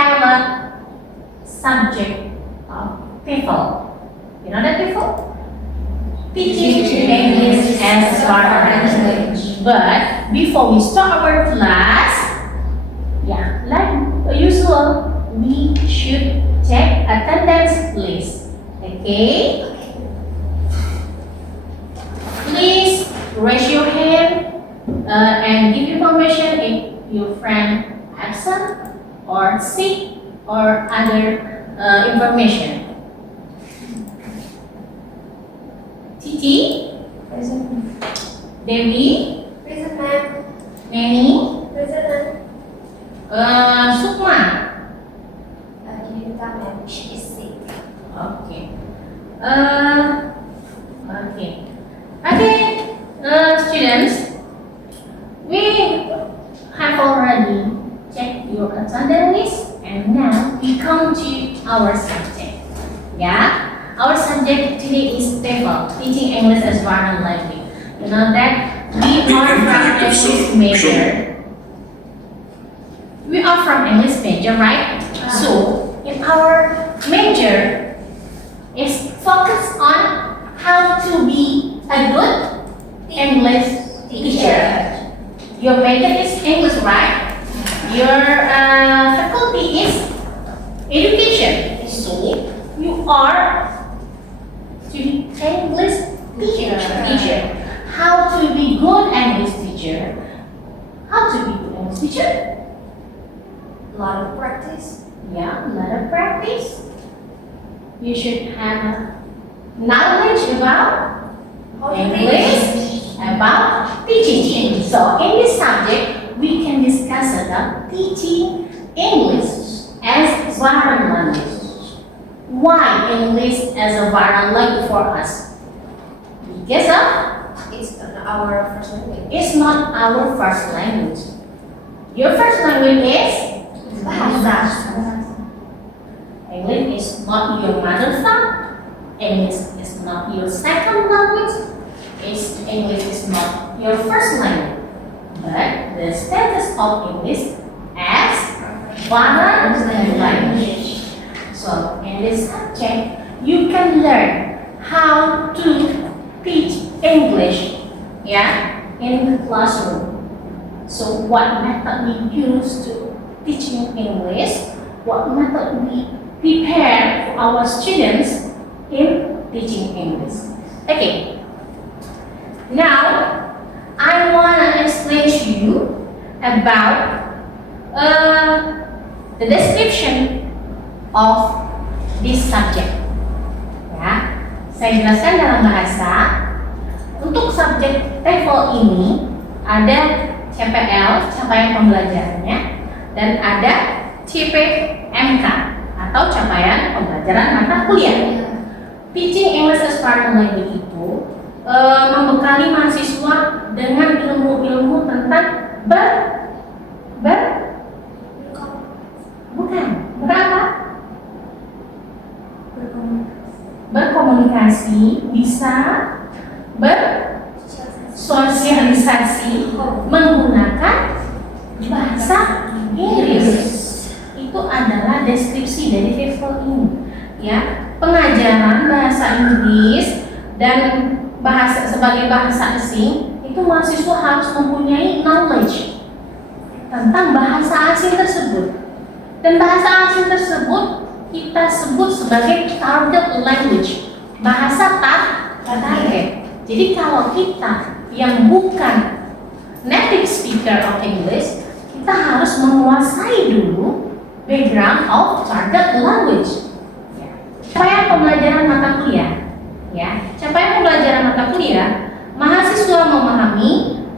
have a subject of TOEFL. You know that TOEFL? Teaching English as foreign language. But before we start our class, like usual, we should check attendance list. Okay? Please raise your hand and give your permission if your friend absent or sick or other information. Titi? Present. Dewi? Present, ma'am. Neni? Present. Sukma? Yunita, ma'am. She is sick. Okay. Students, we have already checked your attendance list, and now we come to our subject. Yeah? Our subject today is TOEFL, Teaching English as Foreign Language. You know that we are from English major. We are from English major, right? So, if our major is focused on how to be a good English teacher. Your major is English, right? Your faculty is education. So, you are student English teacher. How to be good English teacher? How to be good English teacher? A lot of practice. Yeah, a lot of practice. You should have knowledge about English, about teaching. So in this subject, we can discuss about teaching English as foreign language. Why English as a foreign language for us? Because It's our first language. it's not our first language. Your first language is Bahasa. English is not your mother tongue. English is not your second language. English is not your first language. But the status of English as foreign language. So in this subject, you can learn how to teach English, in the classroom. So what method we use to teaching English? What method we prepare for our students in teaching English? Okay. Now I wanna explain to you about the description of this subject. Ya, saya jelaskan dalam bahasa. Untuk subjek TOEFL ini ada CPL, capaian pembelajarannya, dan ada CPMK atau capaian pembelajaran mata kuliah. Teaching English as Foreign Language itu membekali mahasiswa dengan ilmu-ilmu tentang berkomunikasi, bisa bersosialisasi menggunakan bahasa Inggris. Itu adalah deskripsi dari TOEFL ini. Ya, pengajaran bahasa Inggris dan bahasa sebagai bahasa asing itu mahasiswa harus mempunyai knowledge tentang bahasa asing tersebut. Dan bahasa asing tersebut kita sebut sebagai target language, bahasa target. Jadi kalau kita yang bukan native speaker of English, kita harus menguasai dulu background of target language. Capaian pembelajaran mata kuliah. Capaian pembelajaran mata kuliah, mahasiswa memahami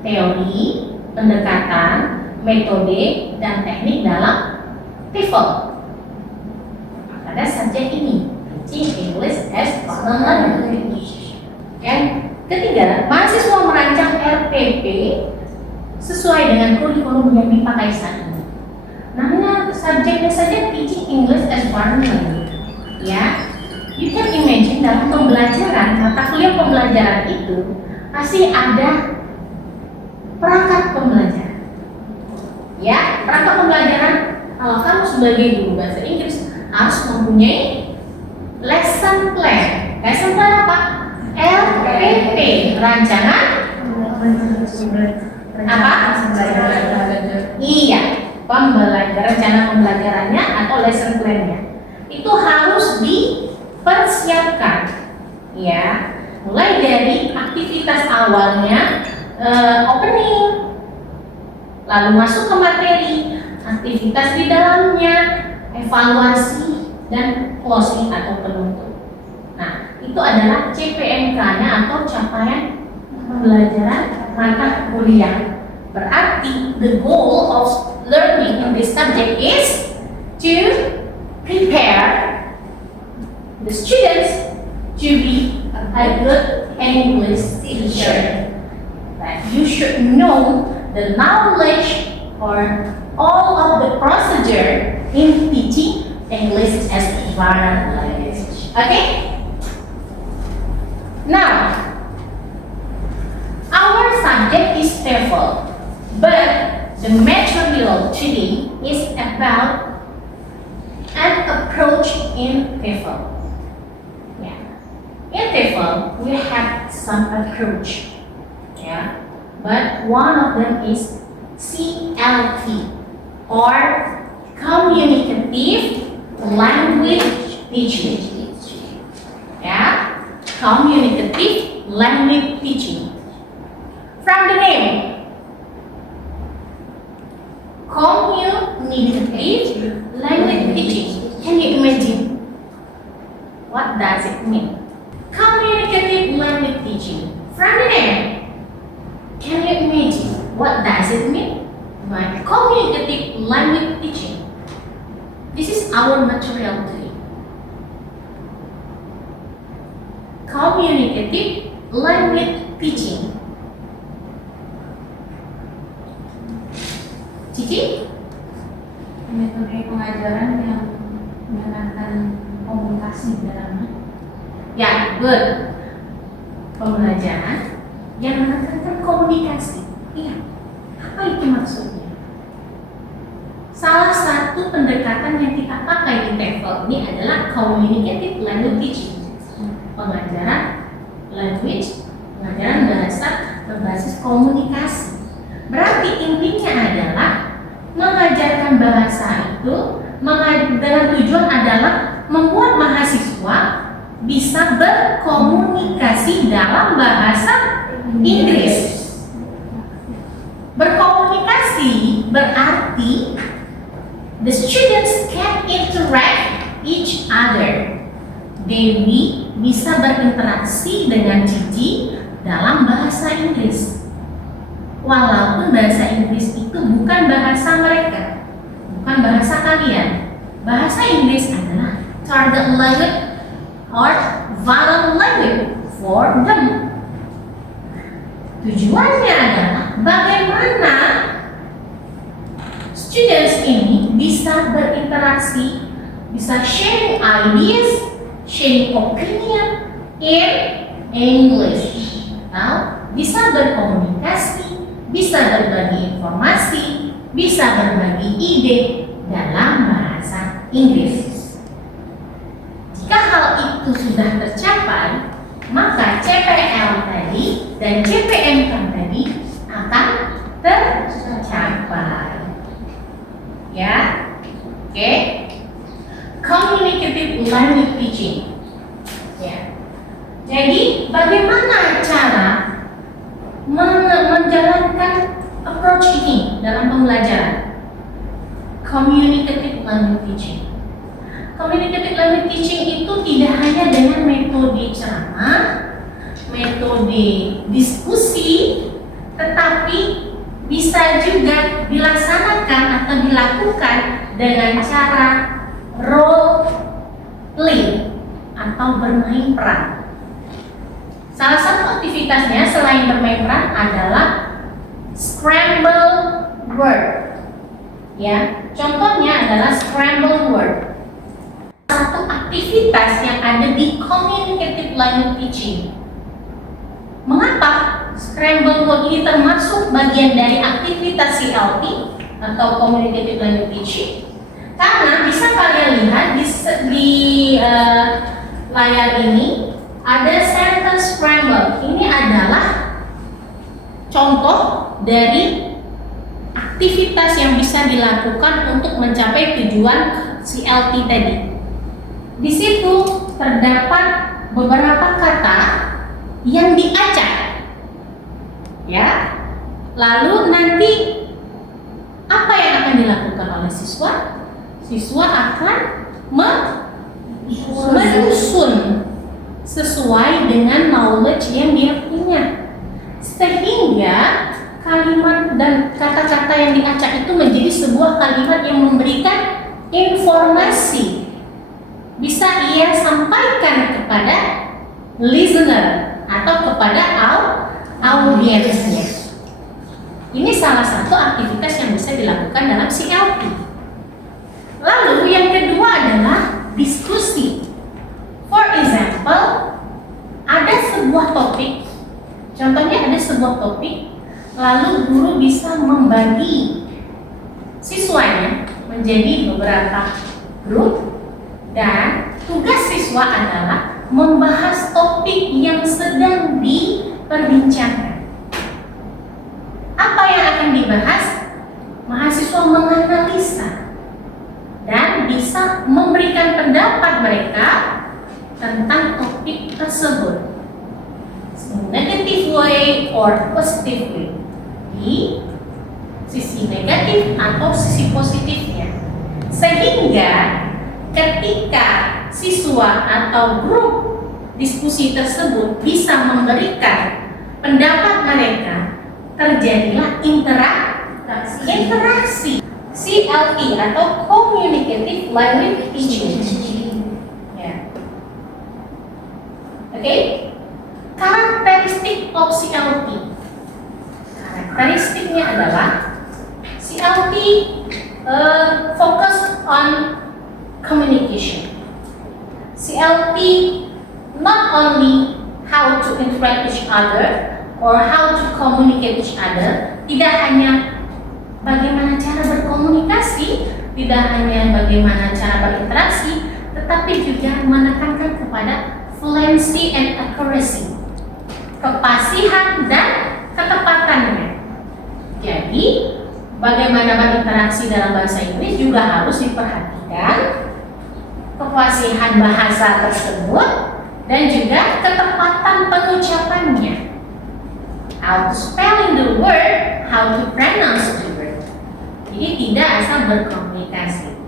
teori, pendekatan, metode, dan teknik dalam TOEFL pada subjek ini, Teaching English as Foreign Language. Dan ketiga, mahasiswa merancang RPP sesuai dengan kurikulum yang dipakai saat ini. Namanya subjeknya saja Teaching English as Foreign Language. You can imagine dalam pembelajaran, mata kuliah pembelajaran itu pasti ada perangkat pembelajaran. Perangkat pembelajaran kalau kamu sebagai guru bahasa Inggris harus mempunyai lesson plan. Lesson plan apa? LPP, rancangan apa? Iya, rencana pembelajarannya atau lesson plan-nya itu harus dipersiapkan, ya. Mulai dari aktivitas awalnya, opening, lalu masuk ke materi, aktivitas di dalamnya, evaluasi, dan closing atau penutup. Nah, itu adalah CPMK-nya atau capaian pembelajaran mata kuliah. Berarti the goal of learning in this subject is to prepare the students to be a good English teacher. That you should know the knowledge or all of the procedure in teaching English as a foreign language. Okay? Now, our subject is TOEFL, but the material today is about an approach in TOEFL. Yeah. In TOEFL, we have some approach. Yeah. But one of them is CLT, or communicative language teaching. Yeah, communicative language teaching. From the name, communicative language teaching. Can you imagine? What does it mean? Communicative language teaching. From the name, can you imagine what does it mean? Like communicative language teaching. This is our material today. Communicative language teaching. Cici? Metode pengajaran yang menekankan komunikasi dalamnya. Ya, good. Pembelajaran yang menekankan komunikasi. Iya. Apa itu maksudnya? Salah satu pendekatan yang kita pakai di TOEFL ini adalah communicative language teaching. Pengajaran bahasa berbasis komunikasi. Berarti intinya adalah mengajarkan bahasa itu dengan tujuan adalah membuat mahasiswa bisa berkomunikasi dalam bahasa Inggris. Berkomunikasi berarti the students can interact each other. Dewi bisa berinteraksi dengan Cici dalam bahasa Inggris. Walaupun bahasa Inggris itu bukan bahasa mereka, bukan bahasa kalian. Bahasa Inggris adalah target language or vowel language for them. Tujuannya adalah bagaimana students ini bisa berinteraksi, bisa sharing ideas, sharing opinion in English. Nah, bisa berkomunikasi, bisa berbagi informasi, bisa berbagi ide dalam bahasa Inggris. Jika hal itu sudah tercapai, maka CPL tadi dan CPMK tadi akan tercapai. Ya, oke. Communicative language teaching. Ya. Jadi, bagaimana cara menjalankan approach ini dalam pembelajaran? Communicative language teaching. Communicative language teaching itu tidak hanya dengan metode ceramah, metode diskusi, tetapi bisa juga dilaksanakan atau dilakukan dengan cara role play atau bermain peran. Salah satu aktivitasnya selain bermain peran adalah scramble word. Ya, contohnya adalah scramble word. Satu aktivitas yang ada di communicative language teaching. Mengapa scramble word ini termasuk bagian dari aktivitas CLT atau communicative language teaching? Karena bisa kalian lihat di layar ini ada sentence framework. Ini adalah contoh dari aktivitas yang bisa dilakukan untuk mencapai tujuan CLT tadi. Di situ terdapat beberapa kata yang diacak, ya. Lalu nanti apa yang akan dilakukan oleh siswa? Siswa akan menyusun sesuai dengan knowledge yang dia punya, sehingga kalimat dan kata-kata yang diacak itu menjadi sebuah kalimat yang memberikan informasi, bisa ia sampaikan kepada listener atau kepada audiensnya. Ini salah satu aktivitas yang bisa dilakukan dalam CLT. Lalu yang kedua adalah diskusi. For example, ada sebuah topik, contohnya ada sebuah topik, lalu guru bisa membagi siswanya menjadi beberapa grup, dan tugas siswa adalah membahas topik yang sedang diperbincangkan. Apa yang akan dibahas? Mahasiswa menganalisa dan bisa memberikan pendapat mereka tentang topik tersebut, negative way or positive way, di sisi negatif atau sisi positifnya, sehingga ketika siswa atau grup diskusi tersebut bisa memberikan pendapat mereka, terjadilah interaksi CLT atau Communicative Language Teaching. Ya. Oke. Karakteristik of CLT. Karakteristiknya adalah CLT focus on communication. CLT not only how to interact each other or how to communicate each other, tidak hanya bagaimana cara berkomunikasi, tidak hanya bagaimana cara berinteraksi, tetapi juga menekankan kepada fluency and accuracy, kefasihan dan ketepatannya. Jadi, bagaimana berinteraksi dalam bahasa Inggris juga harus diperhatikan kefasihan bahasa tersebut dan juga ketepatan pengucapannya. How to spelling the word, how to pronounce the word. Jadi tidak asal berkomunikasi,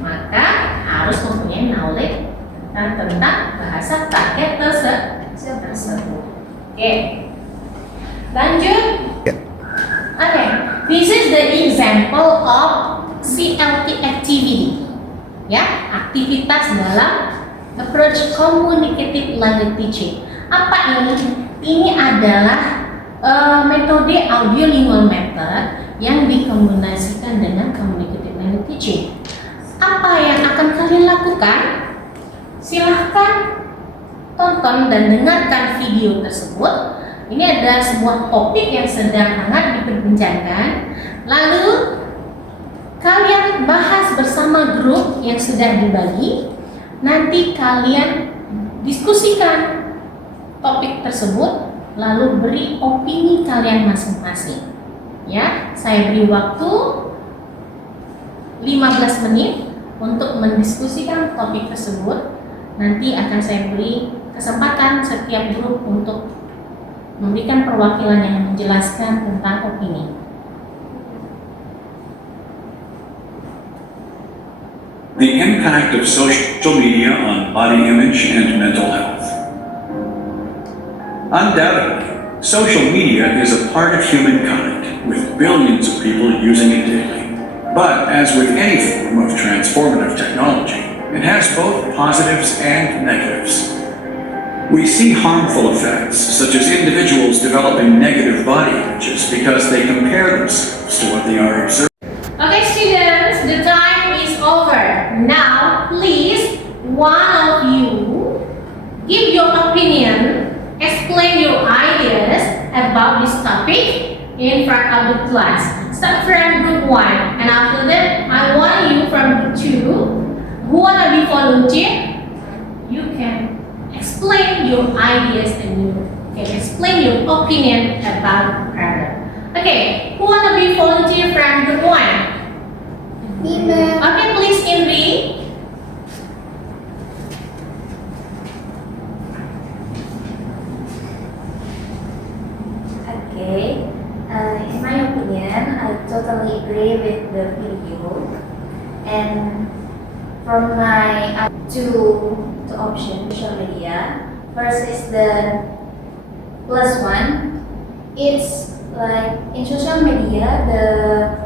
maka harus mempunyai knowledge tentang bahasa target tersebut. Oke, lanjut. Okay, this is the example of CLT activity. Ya, aktivitas dalam approach communicative language teaching. Apa ini? Ini adalah metode audiolingual method yang dikombinasikan dengan communicative language teaching. Apa yang akan kalian lakukan? Silahkan tonton dan dengarkan video tersebut. Ini ada sebuah topik yang sedang hangat diperbincangkan. Lalu kalian bahas bersama grup yang sudah dibagi. Nanti kalian diskusikan topik tersebut, lalu beri opini kalian masing-masing. Ya, saya beri waktu 15 menit untuk mendiskusikan topik tersebut. Nanti akan saya beri kesempatan setiap grup untuk memberikan perwakilan yang menjelaskan tentang opini. The impact of social media on body image and mental health. Undoubtedly, social media is a part of humankind, with billions of people using it daily. But as with any form of transformative technology, it has both positives and negatives. We see harmful effects, such as individuals developing negative body images because they compare themselves to what they are observing. Okay, students, the time is over. Now, please, one of you give your opinion, explain your ideas about this topic in front of the class. start from group 1, and after that, I want you from group 2 who wanna be volunteer. You can explain your ideas and you can explain your opinion about problem. Okay, who wanna be volunteer from group 1? Me, ma'am. Okay, please, Indri. Okay. In my opinion, I totally agree with the video. And from my two options, social media. First is the plus one. It's like in social media, the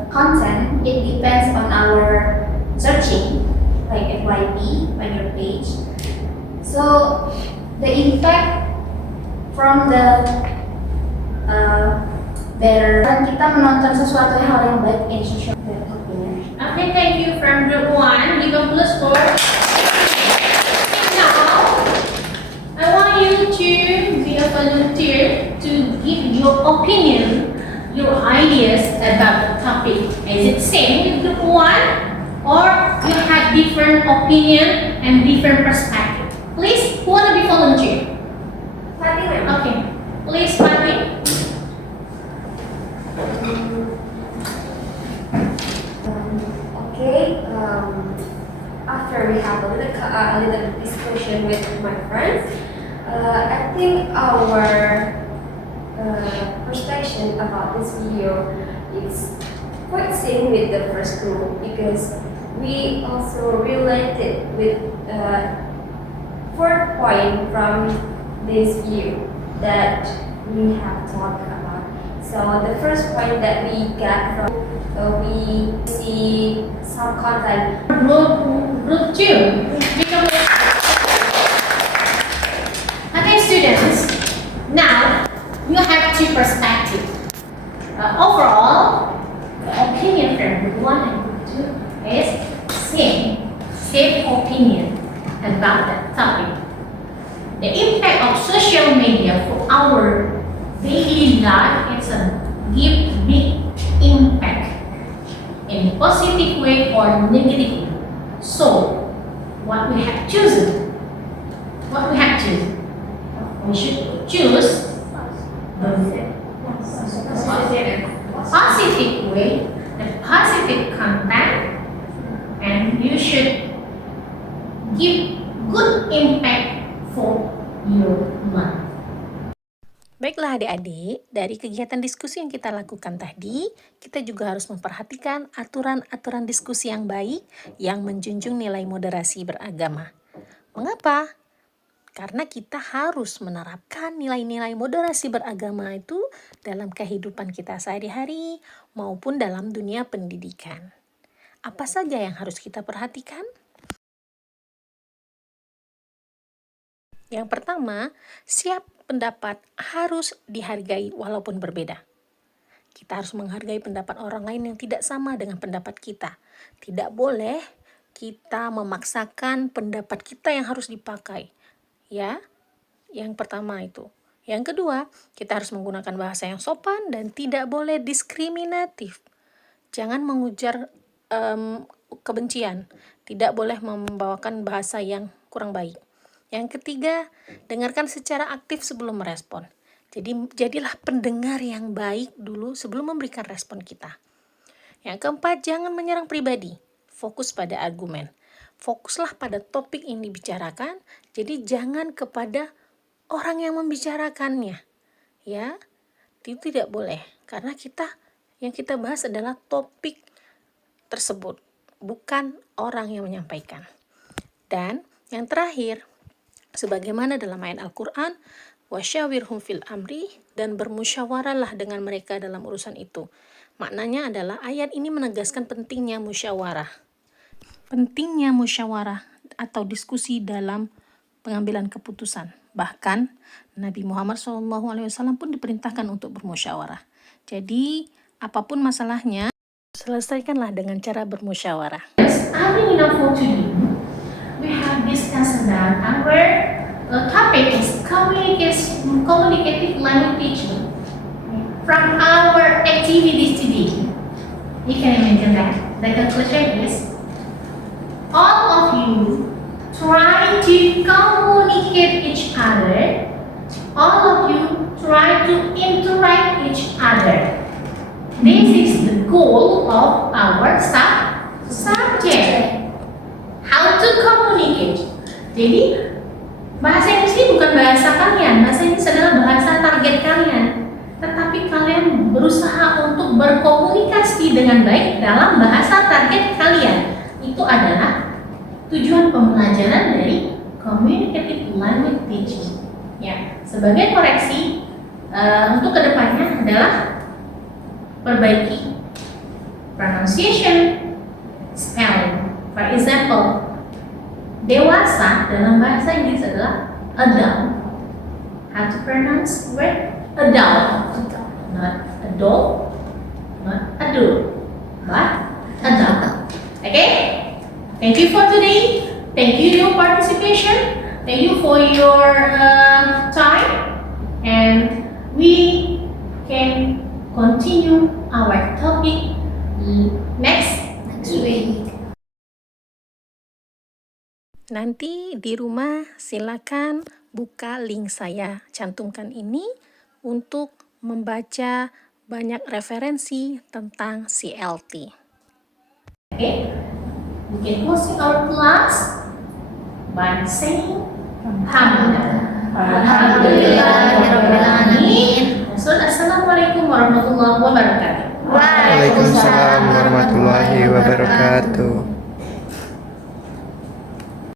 content it depends on our searching, like FYP on your page. So the impact from the better kita menonton sesuatu hal yang baik in social media. Okay, thank you from group 1. Give a plus for. Now, I want you to be a volunteer to give your opinion, your ideas about the topic. Is it same with group 1? Or you have different opinion and different perspective? Please, who want to be volunteer? Fatima. Okay, please, Fatih. Okay. After we have a little discussion with my friends, I think our perception about this video is quite same with the first group because we also related with fourth point from this view that we have talked about. So the first point that we got from we see some content. Group 2. Okay, students. Now you have two perspectives. Overall, the opinion from group 1 and group 2 is same opinion about that topic. The impact of social media for our daily life is a big impact in positive way or negative way. So, what we have chosen? We should choose the positive way, the positive content, and you should give good impact for your life. Baiklah adik-adik, dari kegiatan diskusi yang kita lakukan tadi, kita juga harus memperhatikan aturan-aturan diskusi yang baik yang menjunjung nilai moderasi beragama. Mengapa? Karena kita harus menerapkan nilai-nilai moderasi beragama itu dalam kehidupan kita sehari-hari maupun dalam dunia pendidikan. Apa saja yang harus kita perhatikan? Yang pertama, setiap pendapat harus dihargai walaupun berbeda. Kita harus menghargai pendapat orang lain yang tidak sama dengan pendapat kita. Tidak boleh kita memaksakan pendapat kita yang harus dipakai. Ya, yang pertama itu. Yang kedua, kita harus menggunakan bahasa yang sopan dan tidak boleh diskriminatif. Jangan mengujar kebencian. Tidak boleh membawakan bahasa yang kurang baik. Yang ketiga, dengarkan secara aktif sebelum merespon. Jadi, jadilah pendengar yang baik dulu sebelum memberikan respon kita. Yang keempat, jangan menyerang pribadi. Fokus pada argumen. Fokuslah pada topik yang dibicarakan, jadi jangan kepada orang yang membicarakannya. Ya, itu tidak boleh. Karena yang kita bahas adalah topik tersebut, bukan orang yang menyampaikan. Dan yang terakhir, sebagaimana dalam ayat Al-Quran, wasyawirhum fil amri, dan bermusyawarahlah dengan mereka dalam urusan itu. Maknanya adalah ayat ini menegaskan pentingnya musyawarah. Pentingnya musyawarah atau diskusi dalam pengambilan keputusan. Bahkan Nabi Muhammad SAW pun diperintahkan untuk bermusyawarah. Jadi apapun masalahnya, selesaikanlah dengan cara bermusyawarah. I think enough for today. We have discussed about our topic is communicative language teaching from our activities today. You can imagine that. The conclusion is all of you try to communicate each other. All of you try to interact each other. This is the goal of our subject. How to communicate. Jadi bahasa Inggris ini bukan bahasa kalian. Bahasa Inggris adalah bahasa target kalian. Tetapi kalian berusaha untuk berkomunikasi dengan baik dalam bahasa target kalian. Itu adalah tujuan pembelajaran dari communicative language teaching. Ya, sebagai koreksi untuk kedepannya adalah perbaiki pronunciation, spelling. For example, dewasa dalam bahasa Inggris adalah adult. How to pronounce word adult, not adult, not adult, but adult. Okay? Thank you for today. Thank you your participation. Thank you for your time. And we can continue our topic next week. Nanti di rumah silakan buka link saya, cantumkan ini untuk membaca banyak referensi tentang CLT. Okay, we can close our class by saying Alhamdulillahirrahmanirrahim. Assalamualaikum warahmatullahi wabarakatuh. Waalaikumsalam warahmatullahi wabarakatuh.